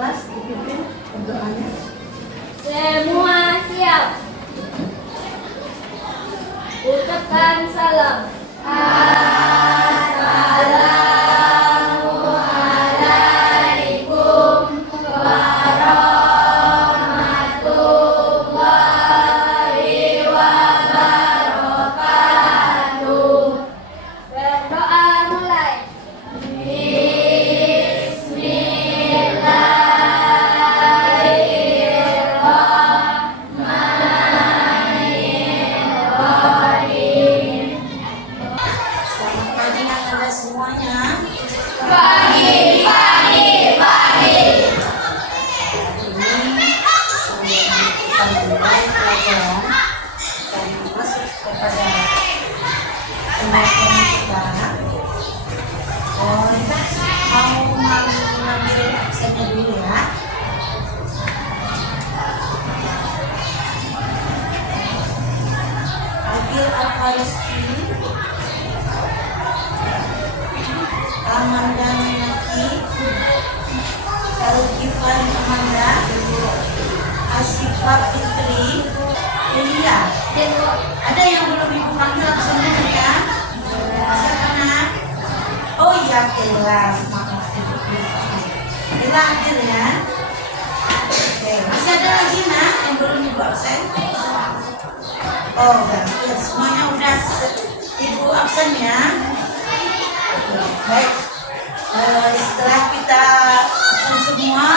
kelas dipimpin berdoanya. Semua siap. Ucapkan salam. Assalamualaikum warahmatullahi wabarakatuh. Berdoa mulai. Selamat pagi Anda semuanya. Pagi. Hari ini sebelum kita mulai pelajaran dan masuk kepada pembelajaran kita, mau mengambil absennya dulu ya. Agil Al-Fariski, Amanda Minaki, Al-Gifari Amanda, Asifah Fitri, Delia. Ada yang belum ibu panggil absennya ya? Siapa nak? Oh iya, Kela. Maaf, Kela hadir ya. Oke, masih ada lagi nak yang belum ibu absen? Oh, udah. Ya, semuanya udah ibu absen ya. Oke, baik. Setelah kita absen semua,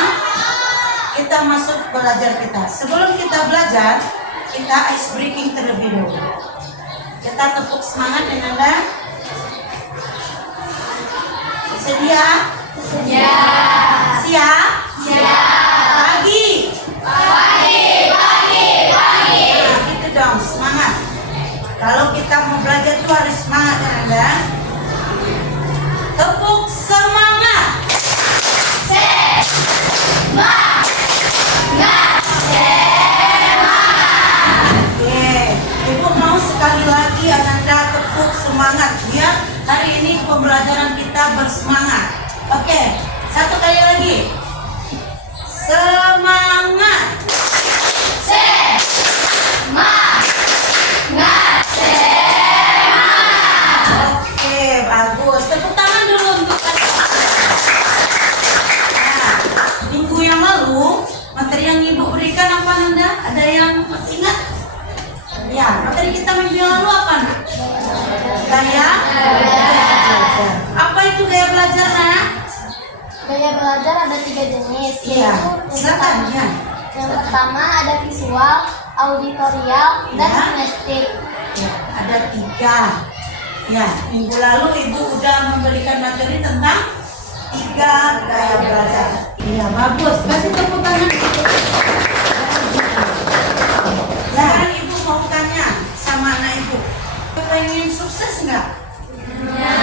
kita masuk belajar kita. Sebelum kita belajar, kita ice breaking terlebih dahulu. Kita tepuk semangat dengan Anda. Sedia? Siap. Siap? Pagi? Nah, gitu dong, semangat. Kalau kita mau belajar tuh harus semangat ya Anda. Tepuk semangat. Oke, ibu mau sekali lagi Ananda tepuk semangat biar hari ini pembelajaran kita bersemangat. Oke, satu kali lagi. Semangat. Oke, bagus. Tepuk tangan dulu untuk kalian. Nah, minggu yang lalu materi yang ibu berikan apa Nanda? Ada yang masih ingat? Ya, materi kita minggu yang lalu apa nak? Gaya belajar. Apa itu gaya belajar nak? Gaya belajar ada 3 jenis. Iya, Yaitu silakan ya. yang pertama ada visual, auditorial, dan Ya. kinestik. Ya, ada 3. Ya, minggu lalu ibu udah memberikan materi tentang 3 gaya belajar. Iya, bagus. Kasih tepuk tangan. Sekarang ibu mau tanya sama anak ibu. Pengen sukses nggak? Ya.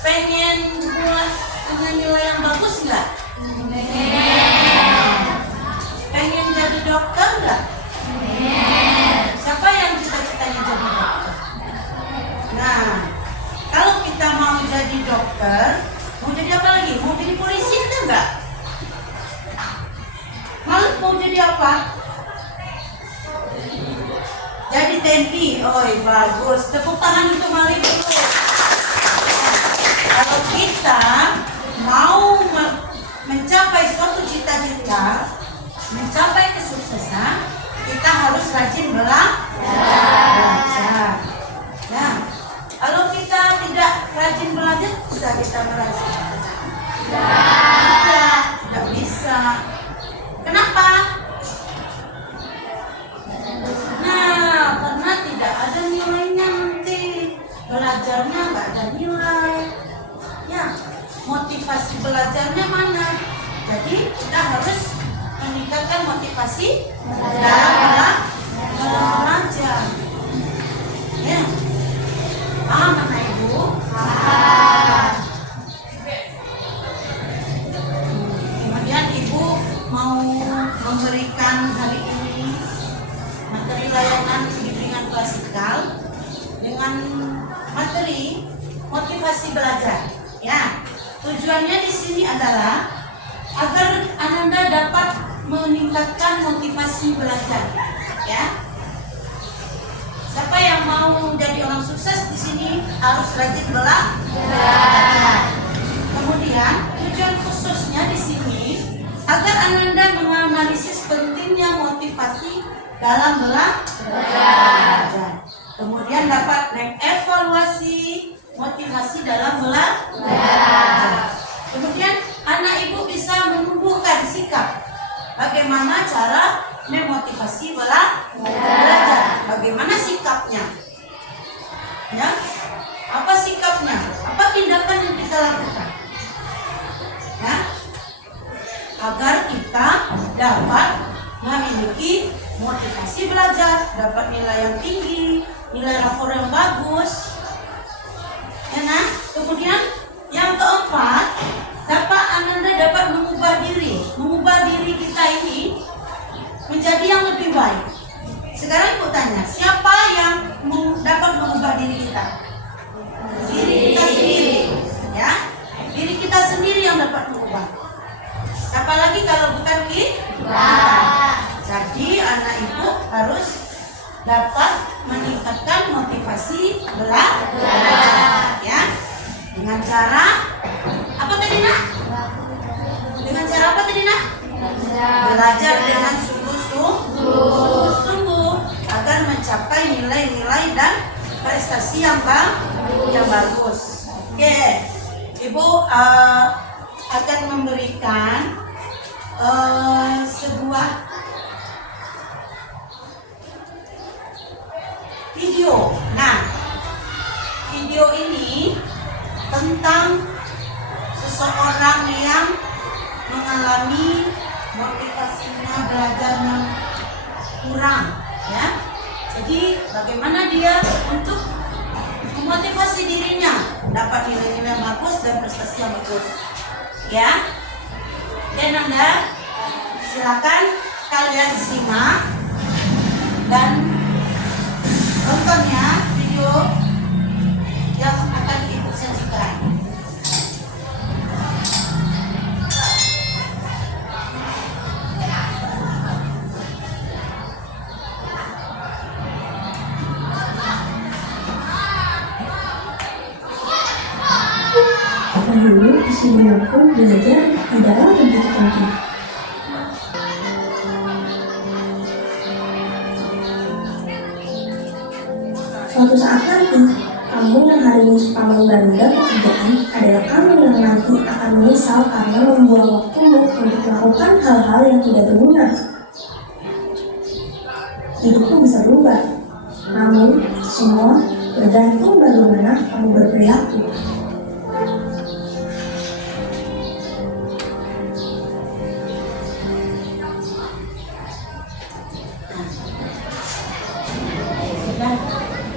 Pengen buat dengan nilai yang bagus nggak? Pengen jadi dokter nggak? Siapa yang cita-citanya jadi dokter? Nah, kalau kita mau jadi dokter, mau jadi apa lagi? Mau jadi polisi itu enggak? Mau jadi apa? Jadi TNI. Oh, bagus. Tepuk tangan untuk Malik dulu. Kalau kita mau mencapai suatu cita-cita, mencapai kesuksesan, kita harus rajin belajar. Nah, kalau kita tidak rajin belajar, bisa kita merasa tidak bisa. Kenapa? Nah, karena tidak ada nilainya nanti. Belajarnya nggak ada nilai. Ya, motivasi belajarnya mana? Jadi kita harus meningkatkan motivasi dalam belajar. Ya, paham anak ibu? Kemudian ibu mau memberikan hari ini materi layanan bimbingan klasikal dengan materi motivasi belajar. Ya, tujuannya di sini adalah agar meningkatkan motivasi belajar, ya. Siapa yang mau jadi orang sukses di sini harus rajin belajar. Kemudian tujuan khususnya di sini agar Ananda menganalisis pentingnya motivasi dalam belajar. Kemudian dapat mengevaluasi motivasi dalam belajar. Kemudian anak ibu bisa menumbuhkan sikap bagaimana cara memotivasi belajar. Bagaimana sikapnya? Ya, apa sikapnya? Apa tindakan yang kita lakukan? Ya, agar kita dapat memiliki motivasi belajar, dapat nilai yang tinggi, nilai rapor yang bagus. Ya, nah, kemudian yang keempat, Ananda dapat mengubah diri kita ini menjadi yang lebih baik. Sekarang ibu tanya, siapa yang dapat mengubah diri kita? Diri kita sendiri, ya. Diri kita sendiri yang dapat mengubah. Siapa lagi kalau bukan kita? Jadi anak ibu harus dapat meningkatkan motivasi belajar, ya. Dengan cara apa tadi, Nak? Dengan cara apa tadi, Nak? Belajar dengan sungguh-sungguh agar mencapai nilai-nilai dan prestasi yang bagus. Oke, Ibu akan memberikan sebuah video. Nah, video ini tentang seseorang yang mengalami motivasinya belajarnya kurang, ya. Jadi bagaimana dia untuk memotivasi dirinya dapat nilai-nilai bagus dan prestasi yang bagus, ya. Dan Anda silakan kalian simak dan tontonnya video yang akan ibu sajikan. Dahulu isi mampu belajar adalah begitu penting. Suatu saat nanti, kamu yang hari ini suka menunda-nunda pekerjaan adalah kamu yang nanti akan menyesal karena membuang waktumu untuk melakukan hal-hal yang tidak berguna. Hidupmu bisa berubah, namun semua bergantung bagaimana kamu berperilaku.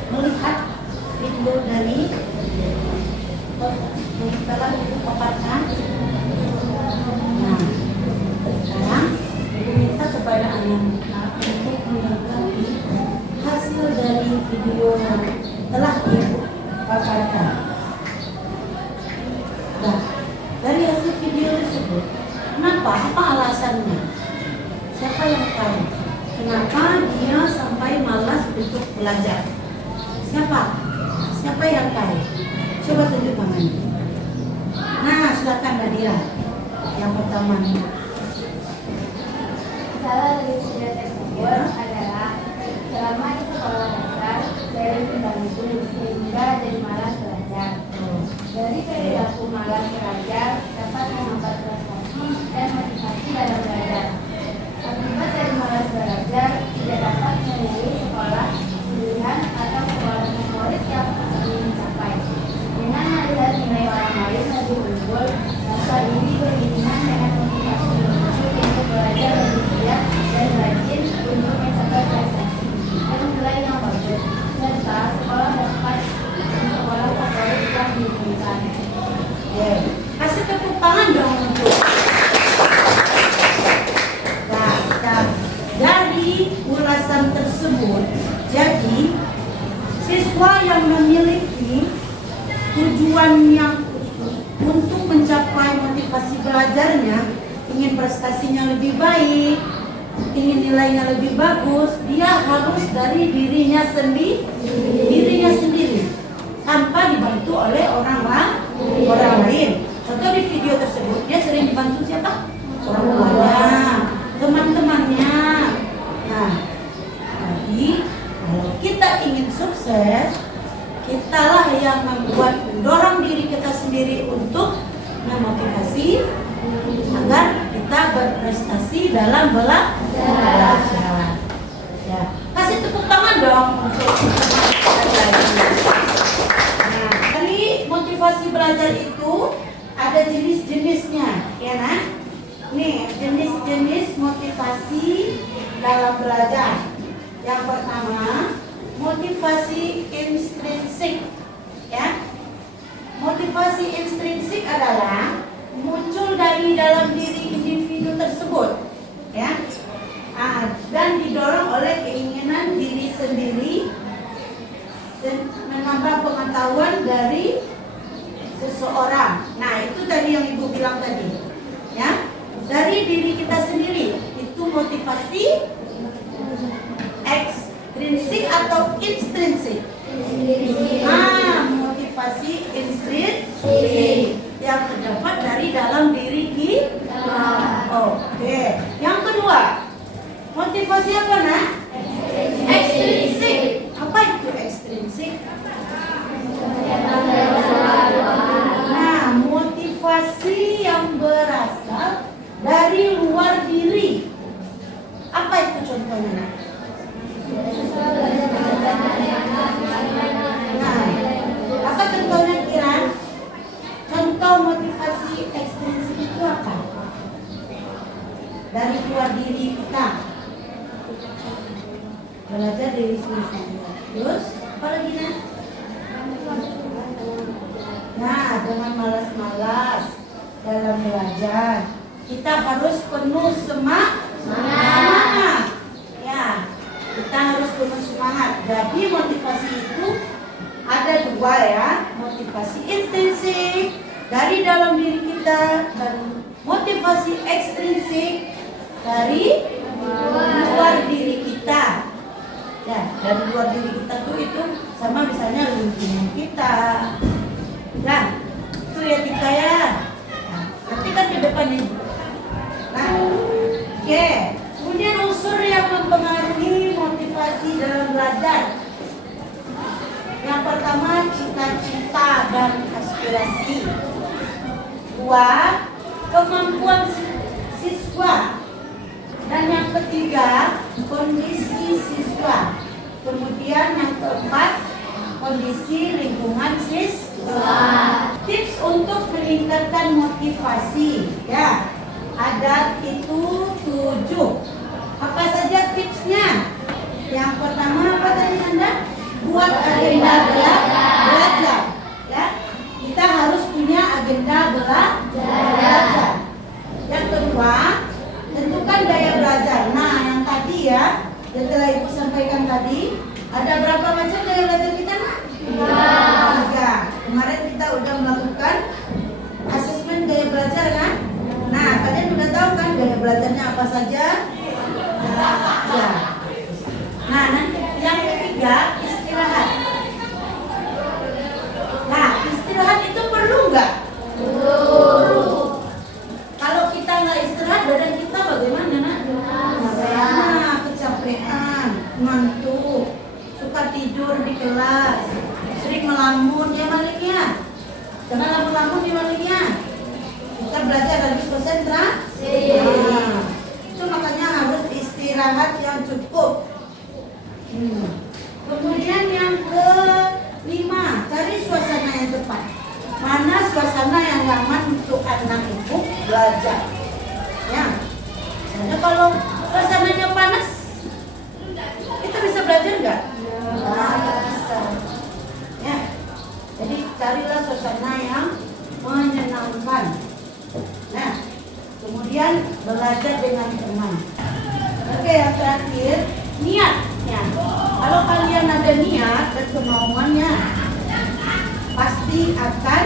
Melihat video dari telah dipaparkan. Nah, sekarang ibu minta kepada anak untuk menanggapi hasil dari video yang telah dipaparkan. Nah, dari hasil video tersebut, kenapa? Apa alasannya? Siapa yang tahu? Kenapa dia sampai malas untuk belajar? Siapa yang tahu? Coba tunjuk tangannya. Nah, silakan Nadira. Yang pertama nih. Salah dari video tersebut adalah selama di sekolah dasar saya dibantu sehingga jadi malas belajar. Dari perilaku malas belajar dapat menghambat prestasi dan motivasi dalam belajar. Akibat dari malas belajar tidak dapat memilih sekolah pilihan atau sekolah favorit yang ingin dicapai. Dengan melihat nilai orang lain lebih unggul, rasa diri berkeinginan dengan motivasi untuk belajar lebih giat dan rajin untuk mencapai prestasi dan nilai yang bagus, serta sekolah dapat sekolah favorit yang diinginkan. Kasih tepuk tangan dong untuk. Nah, dari ulasan tersebut, jadi siswa yang memiliki tujuan yang khusus untuk mencapai motivasi belajarnya, ingin prestasi prestasinya lebih baik, ingin nilainya lebih bagus, dia harus dari dirinya sendiri tanpa dibantu oleh orang lain. Contoh di video tersebut dia sering dibantu siapa? Orang tuanya, teman-temannya. Nah, jadi kalau kita ingin sukses, kitalah yang mendorong diri kita sendiri untuk memotivasi agar kita berprestasi dalam belajar. Ya, kasih tepuk tangan dong untuk nah, dari motivasi belajar itu ada jenis-jenisnya, ya nah. Nih, jenis-jenis motivasi dalam belajar. Yang pertama, motivasi intrinsik, ya. Motivasi intrinsik adalah muncul dari dalam diri individu tersebut, ya, dan didorong oleh keinginan diri sendiri menambah pengetahuan dari seseorang. Nah, itu tadi yang Ibu bilang tadi, ya, dari diri kita sendiri. Itu motivasi ekstrinsik atau intrinsik. Motivasi intrinsik yang terdapat dari dalam diri kita. Oke. Yang kedua, motivasi apa nah? Ekstrinsik. Apa itu ekstrinsik? Nah, motivasi yang berasal dari luar diri. Apa itu contohnya nah? Nah, apa contohnya kira? Contoh motivasi ekstrinsik itu apa? Dari luar diri kita. Belajar diri sendiri. Terus, apa lagi nah? Nah, jangan malas-malas dalam belajar. Kita harus penuh semangat. Ya, kita harus penuh semangat. Jadi motivasi itu ada dua ya, motivasi intrinsik dari dalam diri kita dan motivasi ekstrinsik dari luar diri kita. Ya, dari luar diri kita tuh itu sama misalnya lingkungan kita. Nah, itu ya kita ya. Nah, nanti kan ke depan ini. Nah, oke. Kemudian unsur yang mempengaruhi motivasi dalam belajar. Yang pertama, cita-cita dan aspirasi. Dua, kemampuan siswa. Dan yang ketiga, kondisi siswa. Kemudian yang keempat, kondisi lingkungan siswa. Tips untuk meningkatkan motivasi, ya, ada itu 7. Apa saja tipsnya? Yang pertama apa tadi Anda? Buat agenda belajar, ya. Kita harus punya agenda belajar. Yang kedua, tentukan gaya belajar. Nah, yang tadi ya, yang telah Ibu sampaikan tadi, ada berapa macam gaya belajar kita? 3. Kemarin kita udah melakukan asesmen gaya belajar kan? Nah, kalian udah tahu kan gaya belajarnya apa saja? Ya. Nah, nanti yang ketiga, istirahat. Nah, istirahat itu perlu nggak? Perlu. Kalau kita nggak istirahat, badan kita bagaimana nak? Nah, kecapean, ngantuk, suka tidur di kelas, sering melamun ya maliknya. Jangan lamun-lamun ya maliknya. Kita belajar harus konsentrasi. Nah, itu makanya harus istirahat yang cukup. Kemudian yang kelima, cari suasana yang tepat. Mana suasana yang nyaman untuk anak ibu belajar? Ya, karena kalau suasananya panas, kita bisa belajar nggak? Nggak bisa. Ya, jadi carilah suasana yang menyenangkan. Nah, kemudian belajar dengan teman. Oke, yang terakhir, niatnya. Kalau kalian ada niat dan kemauannya, pasti akan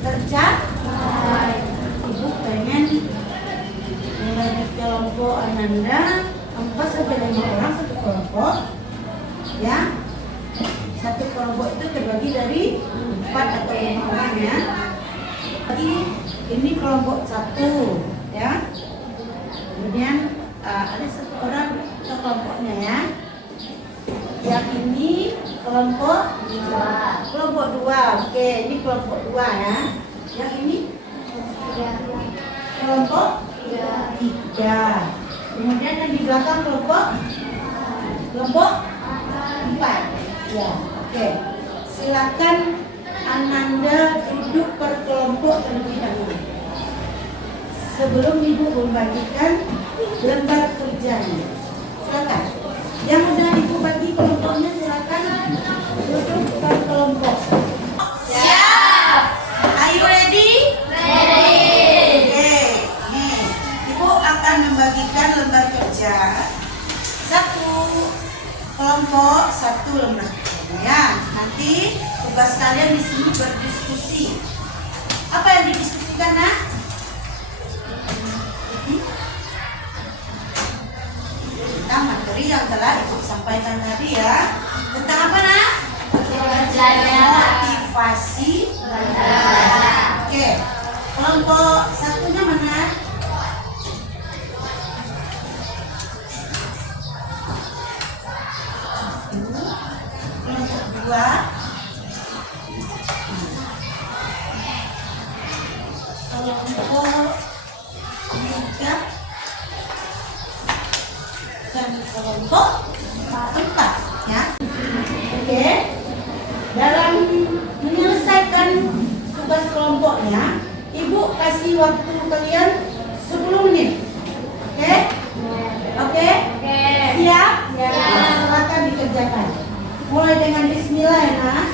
tercapai. Ibu pengen kelompok Ananda 4 sampai 5 orang satu kelompok, ya. Satu kelompok itu terbagi dari 4 atau 5 orang, ya. Jadi ini kelompok 1, ya. Kemudian ada 1 orang ke kelompoknya, ya. Yang ini kelompok 2. Kelompok 2, oke. Ini kelompok 2, ya. Yang ini kelompok 3. Kemudian yang di belakang kelompok 4. Ya, oke. Silakan Ananda duduk per kelompok terlebih dahulu. Sebelum Ibu membagikan lembar kerjanya. Silakan. Yang udah Ibu bagi kelompoknya silakan duduk per kelompok. Siap. Are you ready? Oke. Nih, Ibu akan membagikan lembar kerja. 1 kelompok 1 lembar kerja, ya. Nanti tugas kalian di sini berdiskusi. Apa yang didiskusikan, Nak? Tentang materi yang telah Ibu sampaikan tadi, ya. Tentang apa, Nak? Motivasi. Oke. Kelompok 1-nya mana? Kelompok 2. Kelompok 3 dan kelompok 4, ya. Oke. Dalam menyelesaikan tugas kelompoknya, Ibu kasih waktu kalian 10 menit. Oke? Oke? Siap? Silakan dikerjakan. Mulai dengan bismillah, ya, Nak.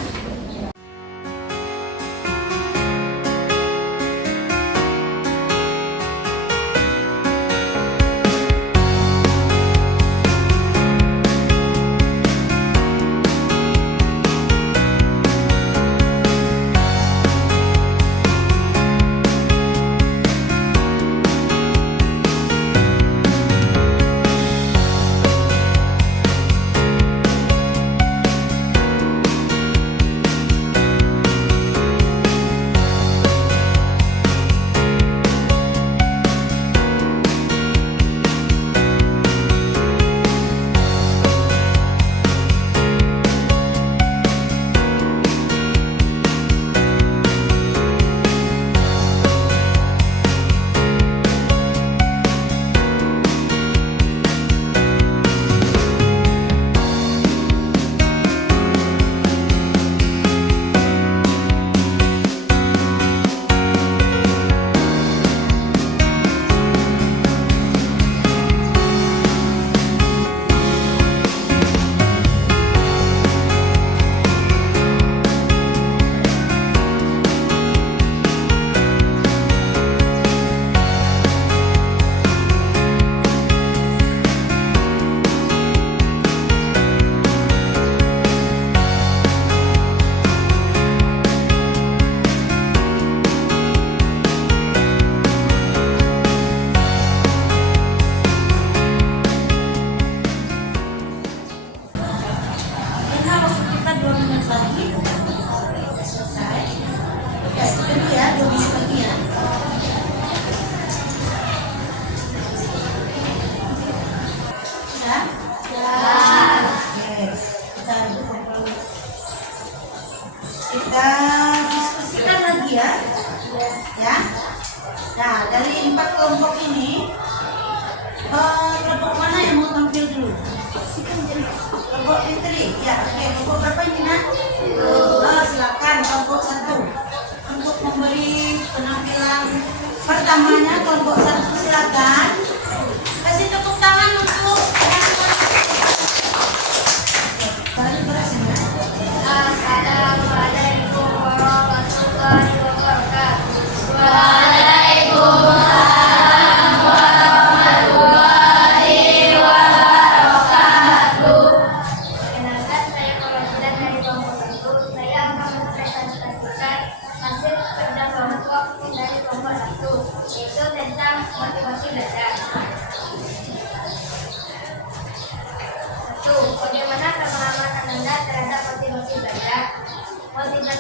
Kita diskusikan lagi, ya. Ya. Nah, dari 4 kelompok ini, kelompok mana yang mau tampil dulu? Kelompok Fitri. Ya, oke. Kelompok berapa ini, Nak? Silakan kelompok 1 untuk memberi penampilan pertamanya. Kelompok 1 silakan. Kasih tepuk tangan untuk Assalamualaikum warahmatullahi wabarakatuh. Perkenalkan, saya perwakilan dari kelompok 1. Saya akan mempresentasikan hasil kerja kelompok dari kelompok 1, yaitu tentang motivasi belajar.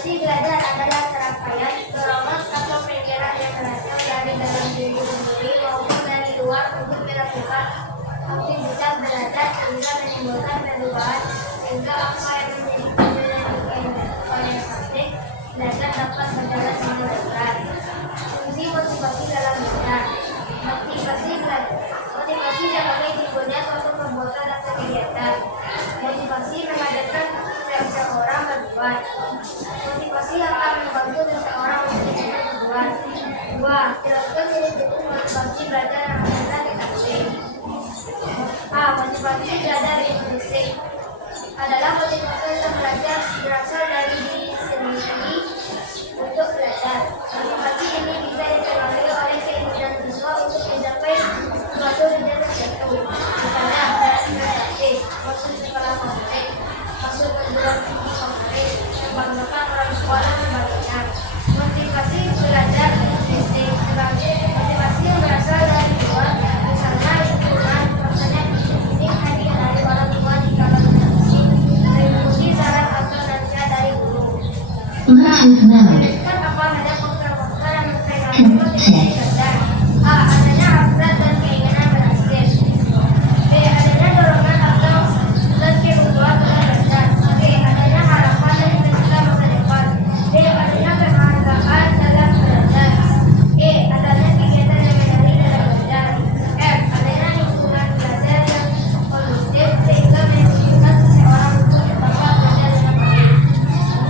Motivasi belajar adalah serangkaian dorongan atau pikiran yang berasal dari dalam diri sendiri maupun dari luar untuk dilakukan aktivitas belajar sehingga menimbulkan perubahan sehingga apa yang menjadi orientasi belajar dapat berjalan dengan lancar. Fungsi motivasi dalam belajar. Motivasi sebagai timbulnya suatu perbuatan atau kegiatan. Motivasi mengadakan seseorang berbuat. Motivasi akan membantu seseorang untuk berbuat. 2. Jelaskan ciri-ciri motivasi belajar yang bisa diketahui. A. Motivasi belajar intrinsik adalah motivasi yang belajar berasal dari diri sendiri untuk belajar. Motivasi ini bisa dipengaruhi oleh keinginan siswa untuk mencapai suatu tujuan tertentu. Misalnya, prestasi, masuk sekolah favorit, masuk perguruan tinggi favorit, membanggakan orang tua dan sebagainya. Motivasi belajar intrinsik sebagai motivasi yang berasal dari luar, misalnya lingkungan, maksudnya ini hadiah dari orang tua jika berprestasi, mengikuti saran atau nasihat dari guru. Jelaskan apa saja faktor-faktor yang mempengaruhi motivasi belajar. A. Adanya hasrat dan keinginan berhasil. B. Adanya dorongan atau dan kebutuhan dalam belajar. C. Adanya harapan dan cita-cita masa depan. D. Adanya penghargaan dalam belajar. E. Adanya kegiatan yang menarik dalam belajar. F. Adanya lingkungan belajar yang kondusif sehingga memungkinkan seseorang untuk dapat belajar dengan baik.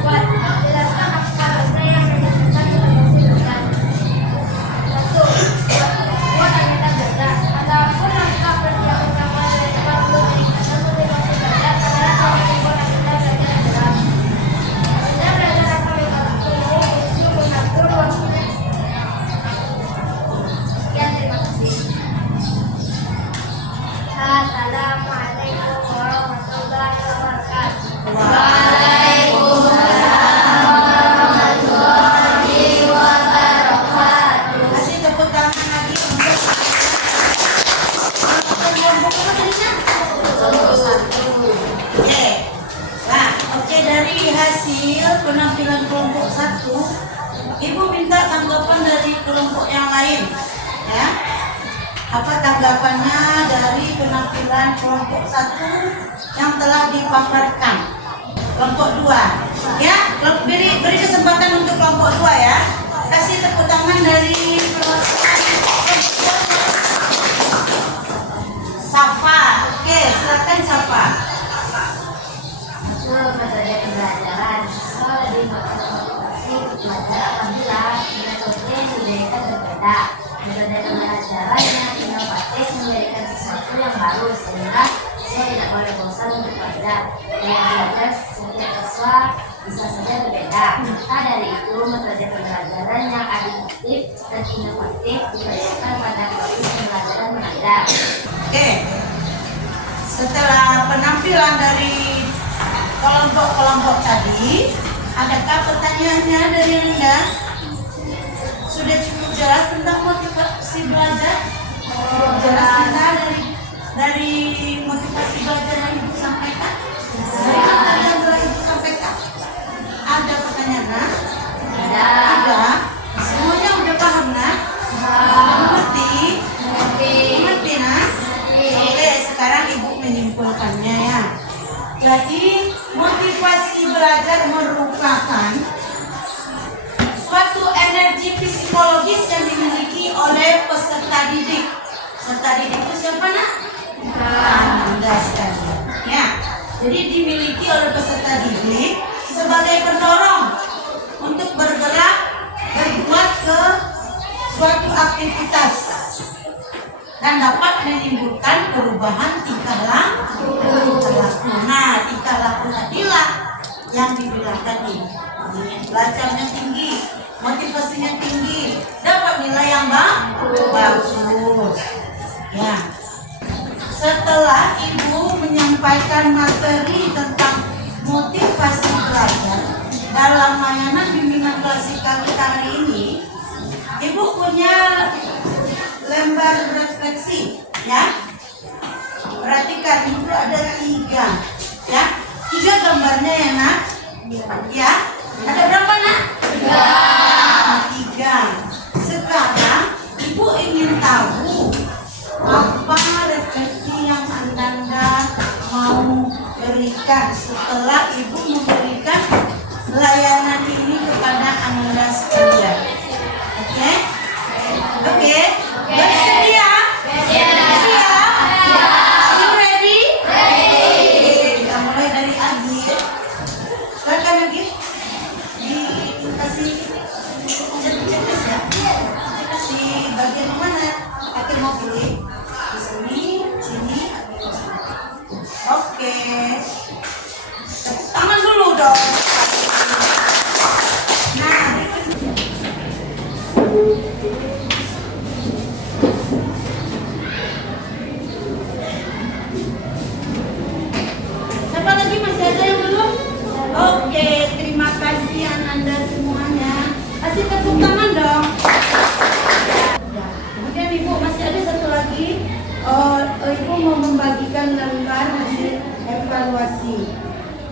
4. Jelaskan apa saja yang menyebabkan motivasi belajar. 1. Buat agenda belajar. Adapun langkah kerja utama dari untuk meningkatkan motivasi belajar adalah satu membuat agenda belajar yang jelas. Agenda belajar akan membantu untuk mengatur waktu. Sekian, terima kasih. Assalamualaikum warahmatullahi wabarakatuh. Kasih tepuk tangan lagi untuk kelompok apa tadinya? Kelompok 1. Oke. Nah, oke, dari hasil penampilan kelompok 1, Ibu minta tanggapan dari kelompok yang lain. Ya. Apa tanggapannya dari penampilan kelompok 1 yang telah dipaparkan? Kelompok 2. Ya, beri kesempatan untuk kelompok 2 ya. Kasih tepuk tangan dari kelompok 2. Safa. Oke, silakan Safa. Menurut metode pembelajaran, siswa lebih memotivasi untuk belajar apabila metode yang diberikan berbeda. Metode pembelajaran yang inovatif memberikan sesuatu yang baru sehingga siswa tidak boleh bosan untuk belajar. Gaya belajar setiap siswa bisa saja berbeda. Maka dari itu, metode pembelajaran yang adaptif dan inovatif diperlukan pada proses pembelajaran mengajar. Oke. Setelah penampilan dari kelompok-kelompok tadi, adakah pertanyaannya dari Linda? Sudah cukup jelas tentang motivasi belajar? Jelas Linda dari motivasi belajar yang Ibu sampaikan? Dari kata yang telah Ibu sampaikan? Ada pertanyaan? Ada. Semuanya udah paham, nak? Mengerti? Mengerti, nak? Oke, sekarang Ibu menyimpulkannya ya. Jadi, motivasi belajar merupakan suatu energi psikologis yang dimiliki oleh peserta didik. Peserta didik itu siapa, nak? Anda sekalian. Ya, jadi dimiliki oleh peserta didik sebagai pendorong untuk bergerak, berbuat ke suatu aktivitas dan dapat menimbulkan perubahan tingkah laku. Nah, tingkah laku tadilah yang dibilang tadi. Belajarnya tinggi, motivasinya tinggi, dapat nilai yang bagus. Ya. Setelah Ibu menyampaikan materi tentang motivasi belajar dalam layanan bimbingan klasikal kita hari ini, Ibu punya lembar refleksi, ya. Perhatikan, itu ada 3, ya. 3 gambarnya ya, nak. Ya. Ada berapa setelah Ibu memberikan layanan ini kepada Anda sekalian. Oke? Oke? Bersedia? Siap? Are you ready? Kita mulai dari Agil. Silakan Agil. Dikasih checklist ya. Kasih bagian mana? Agil mau pilih. Di sini, sini, atau sini. Oke. Tepuk tangan dulu dong. Nah, siapa lagi, masih ada yang belum? Oke, terima kasih Anda semuanya. Kasih tepuk tangan dong. Kemudian Ibu masih ada satu lagi. Ibu mau membagikan lembar hasil evaluasi,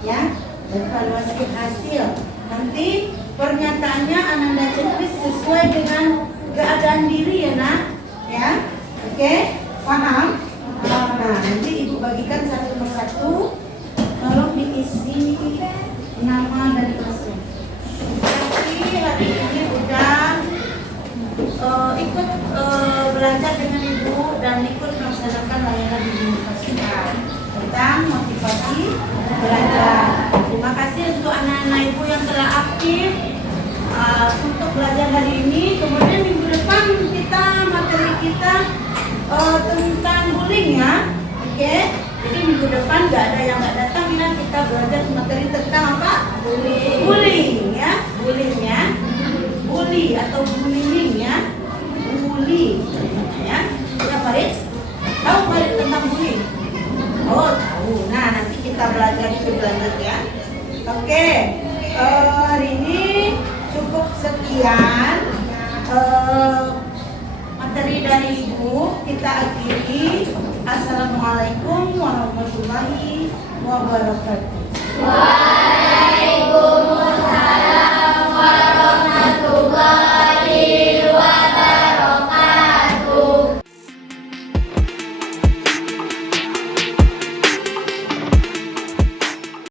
ya, evaluasi hasil. Nanti pernyataannya Ananda checklist sesuai dengan keadaan diri ya nak, ya, oke, paham? Nah, nanti Ibu bagikan satu persatu. Tolong diisi nama dan kelasnya. Tapi hari ini udah ikut belajar dengan Ibu dan ikut melaksanakan layanan di universitas tentang motivasi belajar. Terima kasih untuk anak-anak Ibu yang telah aktif untuk belajar hari ini. Kemudian minggu depan materi kita tentang bullying ya, oke? Jadi minggu depan nggak ada yang nggak datang ya, kita belajar materi tentang apa? Bullying ya, bullying ya, bully atau bullying ya, bully ya. Ya Farid, tahu Farid tentang bullying? Oh tahu. Nah nanti kita belajar lebih lanjut ya. Oke, hari ini cukup sekian materi dari Ibu. Kita akhiri. Assalamualaikum warahmatullahi wabarakatuh.